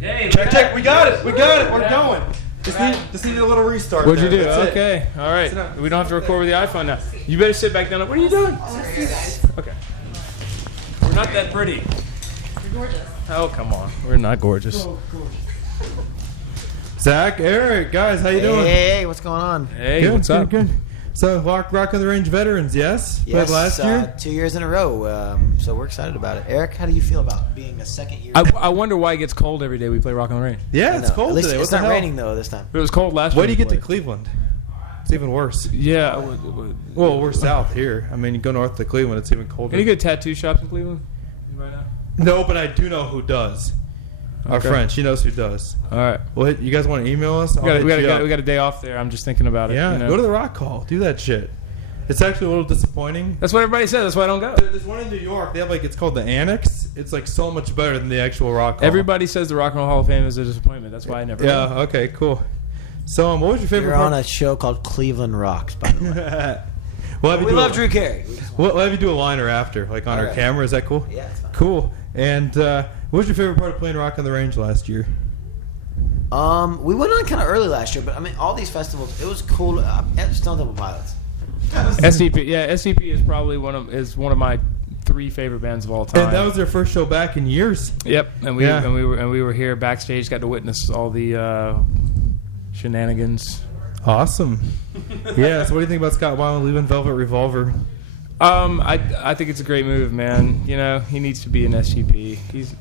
Hey, check. We got it. We're going. Just need a little restart. What'd you do? That's Okay. it. All right. We don't have to record with the iPhone now. You better sit back down. What are you doing? Okay. We're not that pretty. You're gorgeous. Oh, come on. We're not gorgeous. Zach, Eric, guys, how you doing? Hey, what's going on? Hey, Good, what's up? Good. So, Rock on the Range veterans, yes? Yes, Played last year? 2 years in a row. So we're excited about it. Eric, how do you feel about being a second year? I wonder why it gets cold every day we play Rock on the Range. Yeah, I it's know. cold At least today. it's What not the hell? raining though this time. It was cold last year. Why do you get to we played. Cleveland? It's even worse. Yeah. Well, we're south here. I mean, you go north to Cleveland, it's even colder. Any good tattoo shops in Cleveland right now? No, but I do know who does. Our Okay. friend, she knows who does. All right. Well, you guys want to email us? We got a day off there. I'm just thinking about it. Yeah, you know? go to the Rock Hall. Do that shit. It's actually a little disappointing. That's what everybody says. That's why I don't go. There's one in New York. They have it's called the Annex. It's so much better than the actual Rock Hall. Everybody says the Rock and Roll Hall of Fame is a disappointment. That's why I never. Yeah. go. Okay. Cool. So, what was your favorite You're part? on a show called Cleveland Rocks, by the way. We love Drew Carey. We'll have you do a liner after, on our right. camera. Is that cool? Yeah, it's fine. Cool. And what was your favorite part of playing Rock on the Range last year? We went on kind of early last year, but I mean, all these festivals, it was cool. Stone Temple Pilots. SCP. Yeah, SCP is probably one of my 3 favorite bands of all time. And that was their first show back in years. Yep, and we were here backstage, got to witness all the shenanigans. Awesome. Yeah. So, what do you think about Scott Weiland leaving Velvet Revolver? I think it's a great move, man. You know, he needs to be an SCP. He's,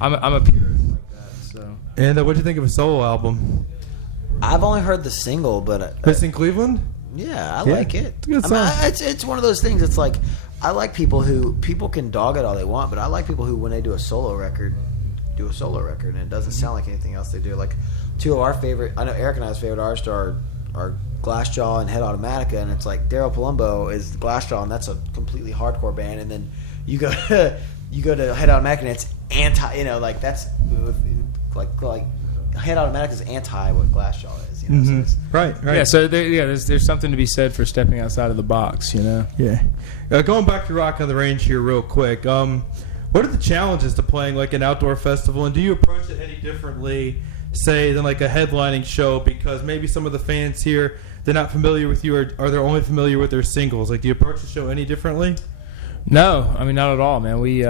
I'm a purist like that. So. And what do you think of a solo album? I've only heard the single, but Missing Cleveland? yeah, I like it. It's a good I song. mean, it's one of those things. It's like I like people can dog it all they want, but I like people who, when they do a solo record, and it doesn't sound like anything else they do. Like 2 of our favorite, I know Eric and I's favorite artists are Glassjaw and Head Automatica, and it's like Daryl Palumbo is Glassjaw, and that's a completely hardcore band, and then you go to Head Automatica, and it's anti, that's like Head Automatica is anti what Glassjaw is, So it's, Right. Yeah, so there's something to be said for stepping outside of the box, Yeah. Going back to Rock on the Range here real quick. What are the challenges to playing an outdoor festival, and do you approach it any differently, say, than a headlining show? Because maybe some of the fans here, they're not familiar with you, or they're only familiar with their singles. Do you approach the show any differently? No, I mean not at all, man. We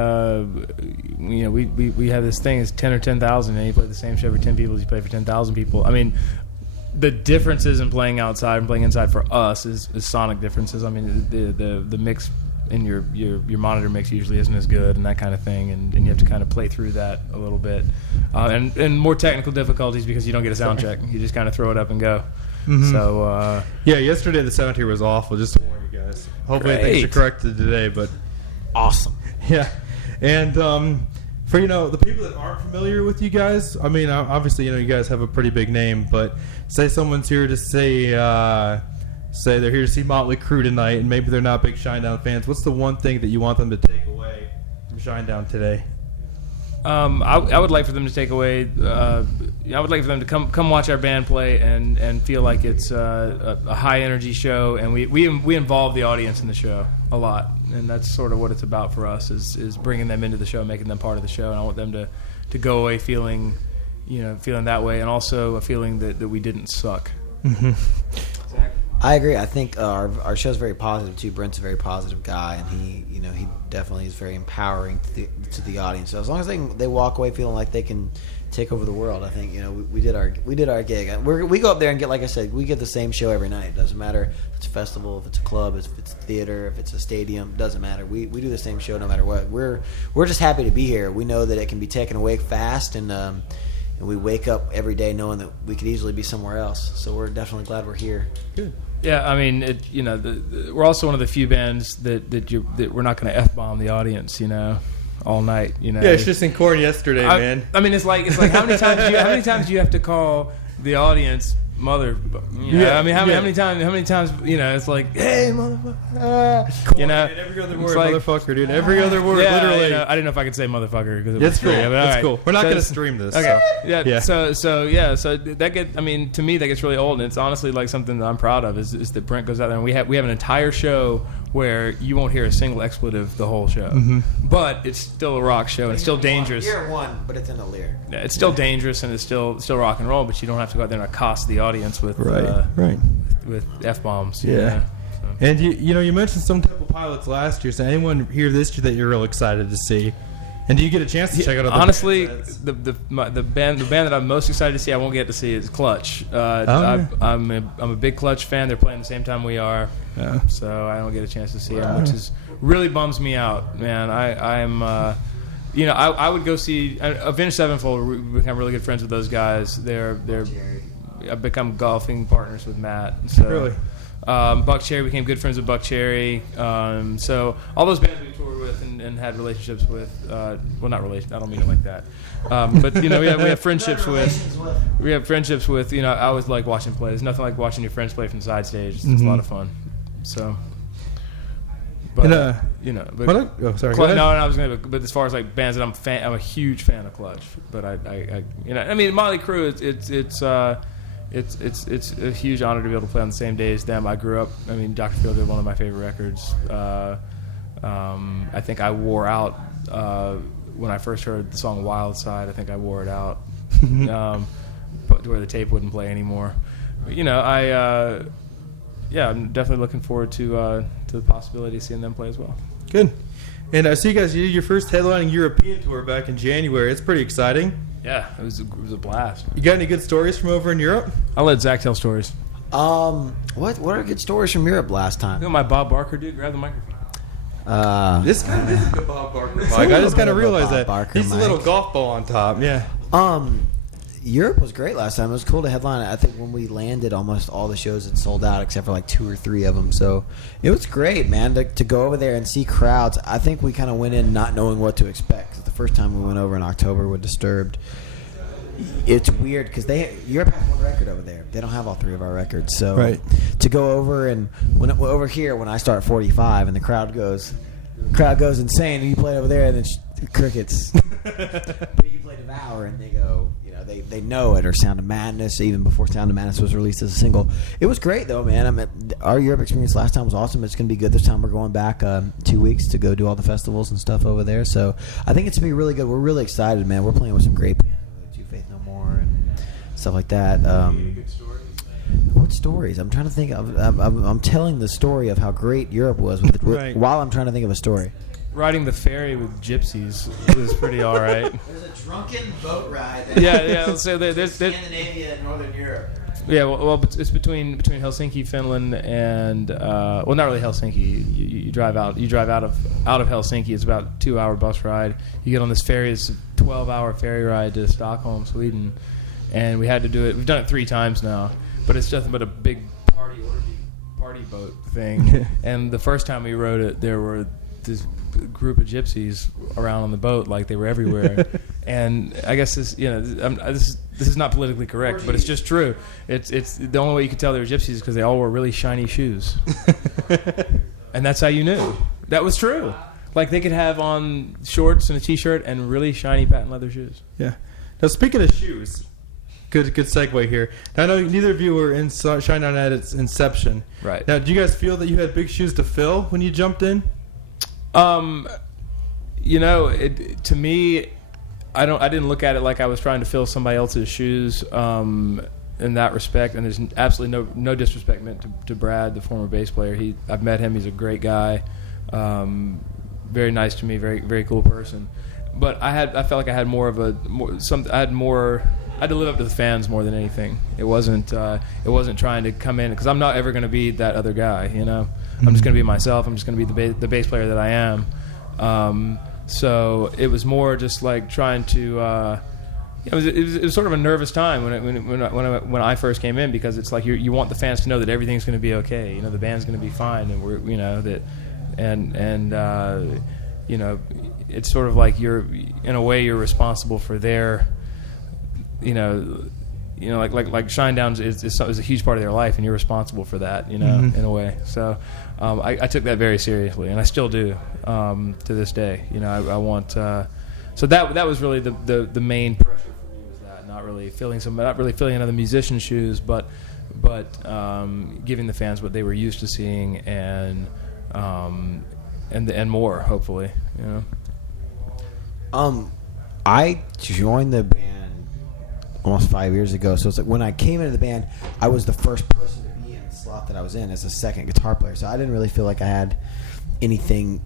we have this thing. It's 10 or 10,000, and you play the same show for 10 people as you play for 10,000 people. I mean, the differences in playing outside and playing inside for us is sonic differences. I mean, the mix in your monitor mix usually isn't as good, and that kind of thing, and you have to kind of play through that a little bit, and more technical difficulties because you don't get a sound check. You just kind of throw it up and go. Mm-hmm. So yeah, yesterday the sound here was awful. Just to warn you guys. Hopefully things are corrected today, but awesome. yeah. And for the people that aren't familiar with you guys, I mean, obviously you guys have a pretty big name, but say someone's here to say they're here to see Motley Crue tonight, and maybe they're not big Shinedown fans. What's the one thing that you want them to take away from Shinedown today? I would like for them to take away. I would like for them to come watch our band play and feel like it's a high energy show, and we involve the audience in the show a lot, and that's sort of what it's about for us is bringing them into the show, making them part of the show, and I want them to go away feeling that way, and also a feeling that we didn't suck. Mm-hmm. I agree. I think our show's very positive too. Brent's a very positive guy, and he definitely is very empowering to the audience. So as long as they walk away feeling like they can take over the world, I think we did our gig. We go up there and get, like I said, we get the same show every night. It doesn't matter if it's a festival, if it's a club, if it's a theater, if it's a stadium. It doesn't matter. We do the same show no matter what. We're just happy to be here. We know that it can be taken away fast, and we wake up every day knowing that we could easily be somewhere else. So we're definitely glad we're here. Good. Yeah, I mean, we're also one of the few bands that we're not going to f-bomb the audience, all night. Yeah, it's just in Corn yesterday, man. I mean, it's like how many times do you have to call the audience mother? Yeah. I mean, how many times? It's like, hey, motherfucker. Corn, dude, every other word, motherfucker, dude. Every other word, literally. I didn't know if I could say motherfucker because it's cool. It's cool. We're not going to stream this. Okay. So. Yeah. So to me that gets really old, and it's honestly like something that I'm proud of is that Brent goes out there and we have an entire show where you won't hear a single expletive the whole show. But it's still a rock show, and it's still dangerous. Year one, but it's in a lyric. Yeah, it's still dangerous, and it's still rock and roll, but you don't have to go out there and accost the audience with with F-bombs. Yeah. So. And you mentioned Stone Temple Pilots last year. So anyone here this year that you're real excited to see? And do you get a chance to check out other honestly, bands? the band that I'm most excited to see, I won't get to see, is Clutch. I'm a big Clutch fan. They're playing the same time we are, so I don't get a chance to see them, which is really bums me out, man. I would go see Avenged Sevenfold. We become really good friends with those guys. I've become golfing partners with Matt. So. Really. Buck Cherry, became good friends with Buck Cherry. So all those bands we toured with and had relationships with, not relations, I don't mean it like that. But we have friendships with. We have friendships with. I always like watching play. There's nothing like watching your friends play from the side stage. It's a lot of fun. So. But I was gonna. But as far as like bands that I'm a huge fan of Clutch. But Motley Crue, it's a huge honor to be able to play on the same day as them. I grew up. Dr. Phil did one of my favorite records. I think I wore out when I first heard the song Wild Side. I think I wore it out, but to where the tape wouldn't play anymore. But, I'm definitely looking forward to the possibility of seeing them play as well. Good. And I see you guys. You did your first headlining European tour back in January. It's pretty exciting. Yeah, it was a blast. You got any good stories from over in Europe? I'll let Zach tell stories. What are good stories from Europe last time? You know my Bob Barker dude? Grab the microphone. This kind of is a Bob Barker mic. I just kind of realized that. He's a little golf ball on top. Yeah. Europe was great last time. It was cool to headline. I think when we landed, almost all the shows had sold out except for like 2 or 3 of them. So it was great, man, to go over there and see crowds. I think we kind of went in not knowing what to expect. 'Cause the first time we went over in October with Disturbed, it's weird because Europe has 1 record over there. They don't have all 3 of our records. So to go over and over here when I start 45 and the crowd goes insane, and you play over there and then crickets. But you play Devour and they go. They know it, or Sound of Madness, even before Sound of Madness was released as a single. It was great, though, man. Our Europe experience last time was awesome. It's going to be good this time. We're going back 2 weeks to go do all the festivals and stuff over there. So I think it's going to be really good. We're really excited, man. We're playing with some great bands, like Faith No More and stuff like that. What stories? I'm trying to think. I'm telling the story of how great Europe was while I'm trying to think of a story. Riding the ferry with gypsies was pretty all right. There's a drunken boat ride. Yeah. So there's Scandinavia and Northern Europe. Yeah, well, it's between Helsinki, Finland, and not really Helsinki. You drive out of Helsinki. It's about a 2-hour bus ride. You get on this ferry. It's a 12-hour ferry ride to Stockholm, Sweden, and we had to do it. We've done it 3 times now, but it's nothing but a big party boat thing. And the first time we rode it, there were this group of gypsies around on the boat, like they were everywhere. And I guess this is not politically correct, but it's just true. It's the only way you could tell they were gypsies because they all wore really shiny shoes, and that's how you knew that was true. Like they could have on shorts and a t-shirt and really shiny patent leather shoes. Yeah. Now speaking of shoes, good segue here. Now, I know neither of you were in Shinedown at its inception. Right. Now, do you guys feel that you had big shoes to fill when you jumped in? To me, I didn't look at it like I was trying to fill somebody else's shoes in that respect. And there's absolutely no disrespect meant to Brad, the former bass player. I've met him. He's a great guy. Very nice to me. Very very cool person. But I felt like I had more of I had to live up to the fans more than anything. It wasn't trying to come in because I'm not ever going to be that other guy. I'm just going to be myself. I'm just going to be the bass player that I am. So it was more just like trying to. It was sort of a nervous time when I first came in because it's like you want the fans to know that everything's going to be okay. The band's going to be fine, and we're it's sort of like you're in a way you're responsible for their. Like Shinedown is a huge part of their life, and you're responsible for that, in a way. So I took that very seriously, and I still do to this day. I want. So that was really the main pressure for me was that not really filling another musician's shoes, but giving the fans what they were used to seeing and and more, hopefully. You know. I joined the band almost 5 years ago. So it's like when I came into the band, I was the first person to be in the slot that I was in as a second guitar player. So I didn't really feel like I had anything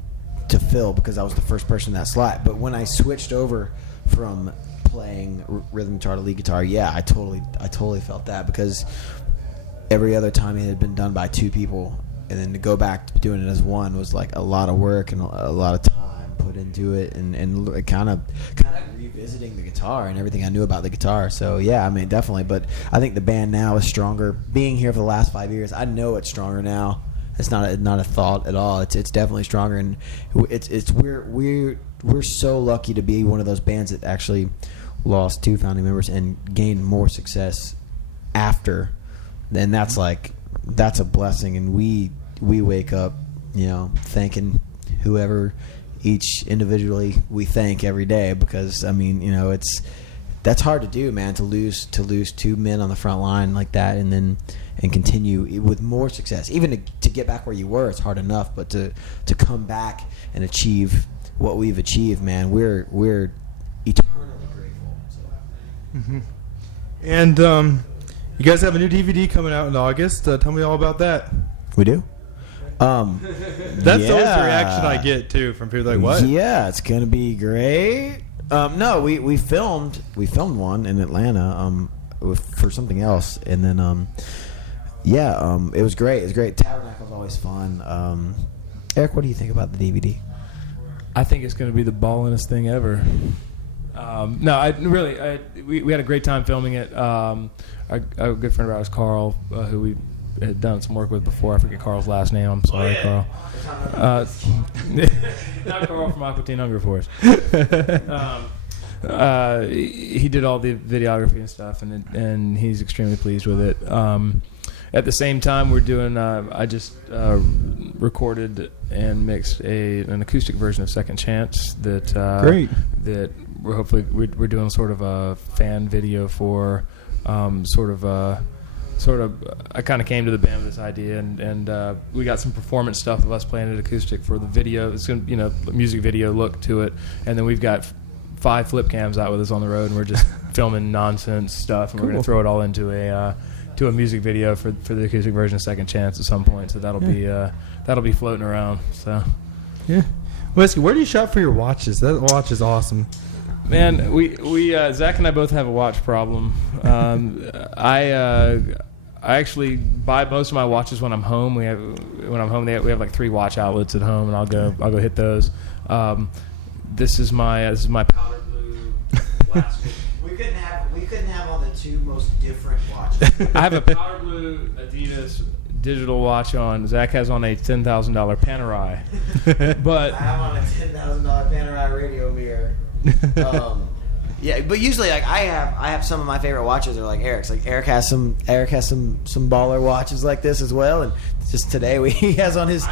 to fill because I was the first person in that slot. But when I switched over from playing rhythm guitar to lead guitar, yeah, I totally felt that, because every other time it had been done by two people, and then to go back to doing it as one was like a lot of work and a lot of time put into it, and kind of revisiting the guitar and everything I knew about the guitar. So yeah, I mean, definitely. But I think the band now is stronger. Being here for the last 5 years, I know it's stronger now. It's not a thought at all. It's definitely stronger, and we're so lucky to be one of those bands that actually lost 2 founding members and gained more success after. And that's a blessing, and we wake up, thanking whoever each individually we thank every day, because I mean, that's hard to do, man, to lose 2 men on the front line like that, and continue with more success. Even to get back where you were, it's hard enough, but to come back and achieve what we've achieved, man, we're eternally grateful. So. Mm-hmm. And you guys have a new DVD coming out in August. Tell me all about that. We do. That's always the reaction I get too from people like, "What?" Yeah, it's gonna be great. No, we filmed one in Atlanta for something else, and then it was great. It was great. Tabernacle's always fun. Eric, what do you think about the DVD? I think it's going to be the ballingest thing ever. We had a great time filming it. Our good friend of ours, Carl, who we had done some work with before. I forget Carl's last name. I'm sorry, Carl. Not Carl from Aqua Teen Hunger Force. He did all the videography and stuff, and he's extremely pleased with it. At the same time, we're doing. I just recorded and mixed an acoustic version of Second Chance that great. That we're doing sort of a fan video for. I kind of came to the band with this idea, and we got some performance stuff of us playing it acoustic for the video. It's going to, music video look to it, and then we've got 5 flip cams out with us on the road, and we're just filming nonsense stuff, and we're going to throw it all into a music video for the acoustic version of Second Chance at some point. So that'll be floating around. So yeah, Whiskey, where do you shop for your watches? That watch is awesome. Man, we Zach and I both have a watch problem. I actually buy most of my watches when I'm home. We have like 3 watch outlets at home, and I'll go hit those. This is my powder blue plastic. We couldn't have all the 2 most different watches. I have a powder blue Adidas digital watch on. Zach has on a $10,000 Panerai. But I have on a $10,000 Panerai radio mirror. Yeah, but usually, like I have some of my favorite watches are like Eric's. Like Eric has some baller watches like this as well. And just today he has on his.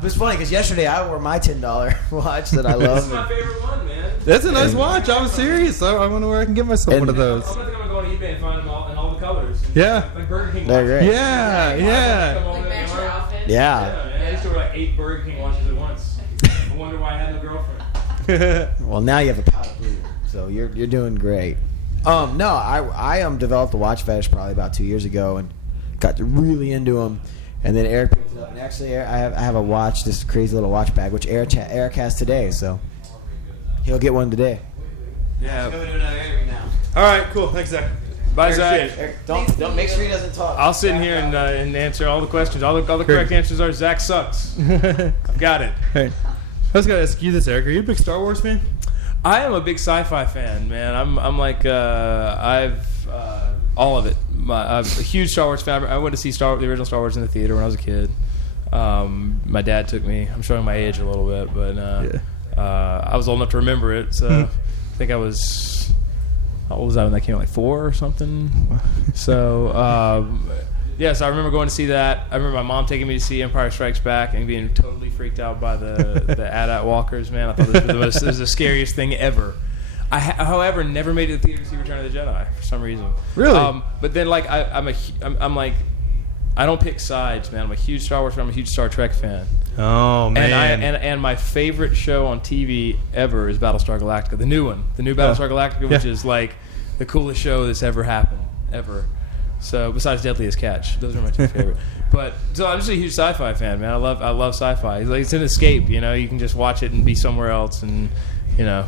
It's funny because yesterday I wore my $10 watch that I love. This is my favorite one, man. That's a nice watch. I'm serious. I wonder where I can get myself one of those. I'm going to go on eBay and find them all in all the colors. Yeah. Like Burger King They're watches. great. Yeah. Like match your outfit. Yeah. I used to wear like 8 Burger King watches at once. I wonder why I had no girlfriend. Well, now you have a powder blue, so you're doing great. No, I developed a watch fetish probably about 2 years ago and got really into them. And then Eric picked it up. And actually, I have a watch, this crazy little watch bag, which Eric has today. So he'll get one today. Yeah. Going to another interview now. All right, cool. Thanks, Zach. Bye, Zach. Eric, don't make sure he doesn't talk. I'll sit in here and answer all the questions. All the correct answers are Zach sucks. I've got it. Hey, I was gonna ask you this, Eric. Are you a big Star Wars fan? I am a big sci-fi fan, man. I'm like I've all of it. I'm a huge Star Wars fan. I went to see the original Star Wars in the theater when I was a kid. My dad took me. I'm showing my age a little bit, but I was old enough to remember it. So I think I was. How old was I when that came out? Like 4 or something. So so I remember going to see that. I remember my mom taking me to see Empire Strikes Back and being totally freaked out by the AT-AT walkers. Man, I thought this was the scariest thing ever. I, however, never made it to the theater to see Return of the Jedi for some reason. Really? But then, like, I'm I don't pick sides, man. I'm a huge Star Wars fan. I'm a huge Star Trek fan. Oh man! And my favorite show on TV ever is Battlestar Galactica, the new one, the new Battlestar Galactica, which is like the coolest show that's ever happened, ever. So besides Deadliest Catch, those are my two favorite. But so I'm just a huge sci-fi fan, man. I love sci-fi. It's an escape, you know. You can just watch it and be somewhere else, and you know.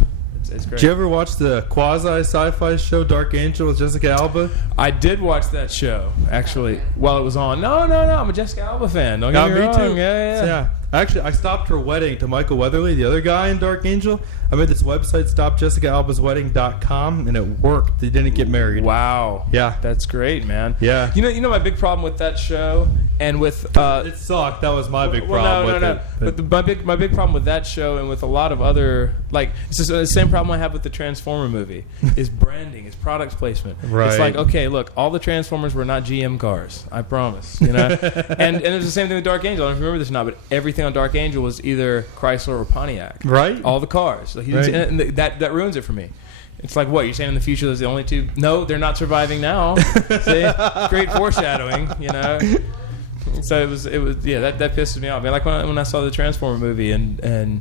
It's great. Did you ever watch the quasi sci-fi show Dark Angel with Jessica Alba? I did watch that show actually while it was on. No, I'm a Jessica Alba fan. Don't get me wrong. Too. Yeah. Actually, I stopped her wedding to Michael Weatherly, the other guy in Dark Angel. I made this website, stopjessicaalbaswedding.com, and it worked. They didn't get married. Wow. Yeah. That's great, man. Yeah. You know my big problem with that show and with it sucked. That was my big problem with it. But my big problem with that show and with a lot of other, like, it's just the same problem I have with the Transformer movie is branding, is product placement. Right. It's like, okay, look, all the Transformers were not GM cars. I promise. You know. and it's the same thing with Dark Angel. I don't know if you remember this or not, but everything on Dark Angel was either Chrysler or Pontiac. Right. All the cars. Like, and that ruins it for me. It's like, what, you're saying in the future there's the only two? No, they're not surviving now. See? Great foreshadowing, you know. So it was that pisses me off. I mean, like when I saw the Transformer movie and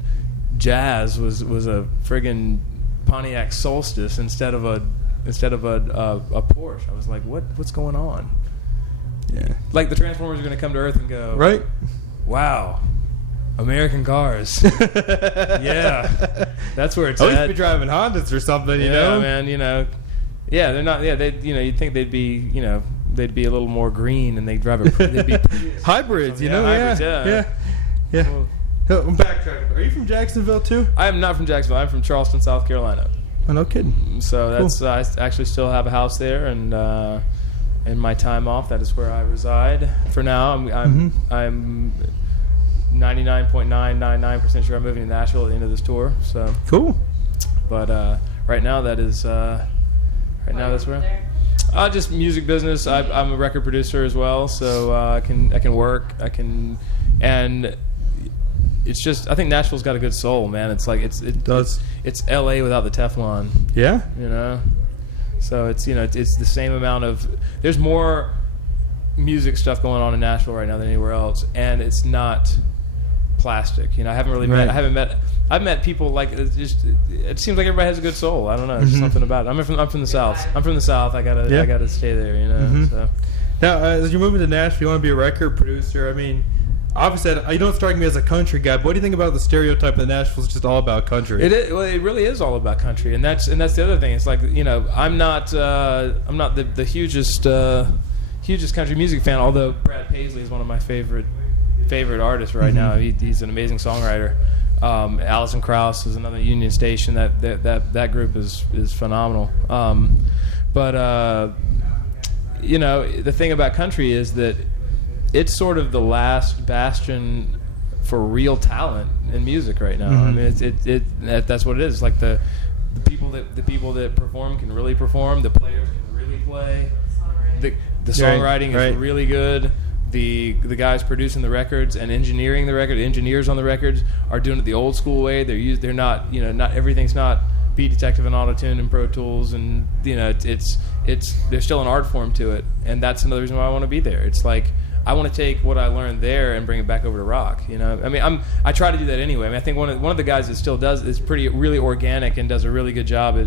Jazz was a friggin' Pontiac Solstice instead of a Porsche. I was like, what's going on? Yeah. Like the Transformers are going to come to Earth and go, right? Wow. American cars. Yeah. That's where it's I at. used to be driving Hondas or something, you know? Yeah, man, you know. Yeah, they're not, they, you know, you'd think they'd be, you know, they'd be a little more green and they'd drive they'd be hybrids, you know? Hybrids, Yeah. Cool. I'm backtracking. Are you from Jacksonville too? I am not from Jacksonville. I'm from Charleston, South Carolina. Oh, no kidding. So that's I actually still have a house there, and in my time off, that is where I reside for now. I'm 99.999% sure I'm moving to Nashville at the end of this tour. So cool. But right now, that's where. Just music business. I'm a record producer as well, so I can work. And it's just, I think Nashville's got a good soul, man. It's like it's LA without the Teflon. Yeah. You know. So it's it's the same amount of. There's more music stuff going on in Nashville right now than anywhere else, and it's not plastic. You know, I haven't really I've met people like it seems like everybody has a good soul. I don't know, there's something about it. I'm from the South. I gotta stay there. You know. So now, as you're moving to Nashville, you want to be a record producer. I mean, obviously, you don't strike me as a country guy. But what do you think about the stereotype that Nashville's just all about country? It is. Well, it really is all about country, and that's the other thing. It's like, you know, I'm not the hugest country music fan. Although Brad Paisley is one of my favorite artists right now. He's an amazing songwriter. Alison Krauss is another Union Station. That group is phenomenal. But you know, the thing about country is that it's sort of the last bastion for real talent in music right now. I mean, that's what it is. It's like the people that perform can really perform. The players can really play. The songwriting is really good. The guys producing the records and engineering the record, engineers on the records are doing it the old school way. They're not, you know, not everything's not Beat Detective and Auto-Tune and Pro Tools, and you know, it's there's still an art form to it, and that's another reason why I want to be there. It's like I want to take what I learned there and bring it back over to rock. You know, I mean, I try to do that anyway. I mean, I think one of the guys that still does is really organic and does a really good job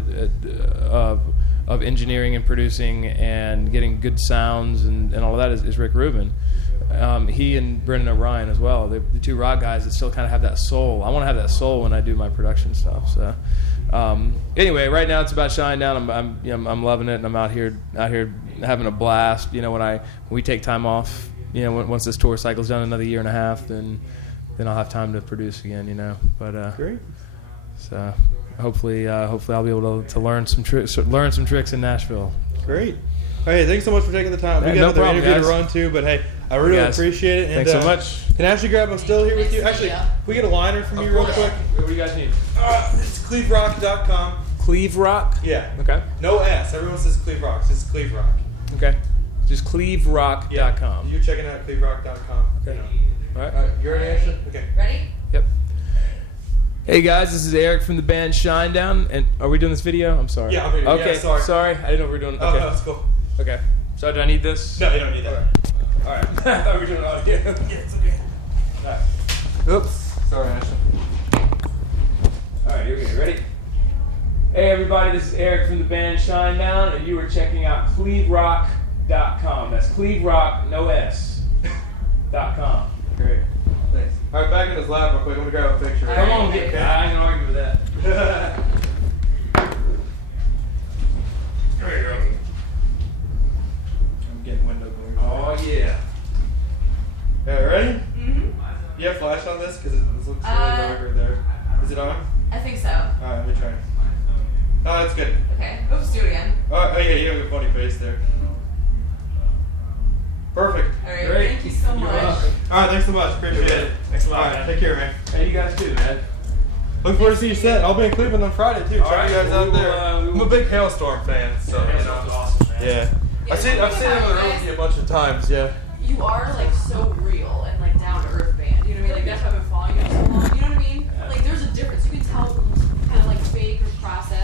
of engineering and producing and getting good sounds and all of that is Rick Rubin. He and Brendan O'Brien as well. They're the two rock guys that still kind of have that soul. I want to have that soul when I do my production stuff. So anyway, right now it's about Shinedown. I'm loving it, and I'm out here having a blast. You know, when we take time off, you know, once this tour cycle's done another year and a half, then I'll have time to produce again. You know, but great. So hopefully I'll be able to learn some tricks in Nashville. Great. Hey, thanks so much for taking the time. We got another interview to run to, but hey, I really appreciate it. And, thanks so much. Can I actually grab a still here with you? Actually, can we get a liner from you real quick? What do you guys need? It's cleverock.com. Cleve Rock? Yeah. Okay. No S. Everyone says Cleve Rock. It's Cleve Rock. Okay. Just cleverock.com. Yeah. You're checking out cleverock.com. Okay. All right. You're ready, Ashley? Okay. Ready? Yep. Hey guys, this is Eric from the band Shinedown, and are we doing this video? I'm sorry. Yeah, I'm ready. Okay, yeah, sorry. I didn't know we were doing. Okay. Oh, no, that's cool. Okay. So do I need this? No, you don't need that. Alright. I thought we were doing audio. Yes, okay. Alright. Oops. Sorry, Ashton. Alright, here we go. Ready? Hey everybody, this is Eric from the band Shinedown, and you are checking out cleverock.com. That's cleverock, no S, .com. Great. Thanks. Alright, back in his lap real quick. I'm going to grab a picture. Come on, get I ain't gonna argue with that. There you go. I'm getting window glare. Oh, yeah. Yeah, ready? Mm-hmm. You have flash on this? Because it looks really dark right there. Is it on? I think so. Alright, let me try. Oh, that's good. Okay. Oops, do it again. Oh, yeah, you have a funny face there. Perfect. All right. Great. Thank you so You're much. welcome. Alright, thanks so much. Appreciate You're it. good. Thanks a lot, Alright, man. take care, man. Hey, you guys too, man. Look forward to seeing you set. I'll be in Cleveland on Friday, too. Check Alright, you guys out we will, there. I'm a big Hailstorm fan, so. That sounds awesome, man. Yeah. Yeah, I've seen the him thing on about the you road guys- with you a bunch of times, yeah. You are like so real and like down to earth band. You know what I mean? Like that's why I've been following you so long. You know what I mean? Like there's a difference. You can tell who's kind of like fake or processed.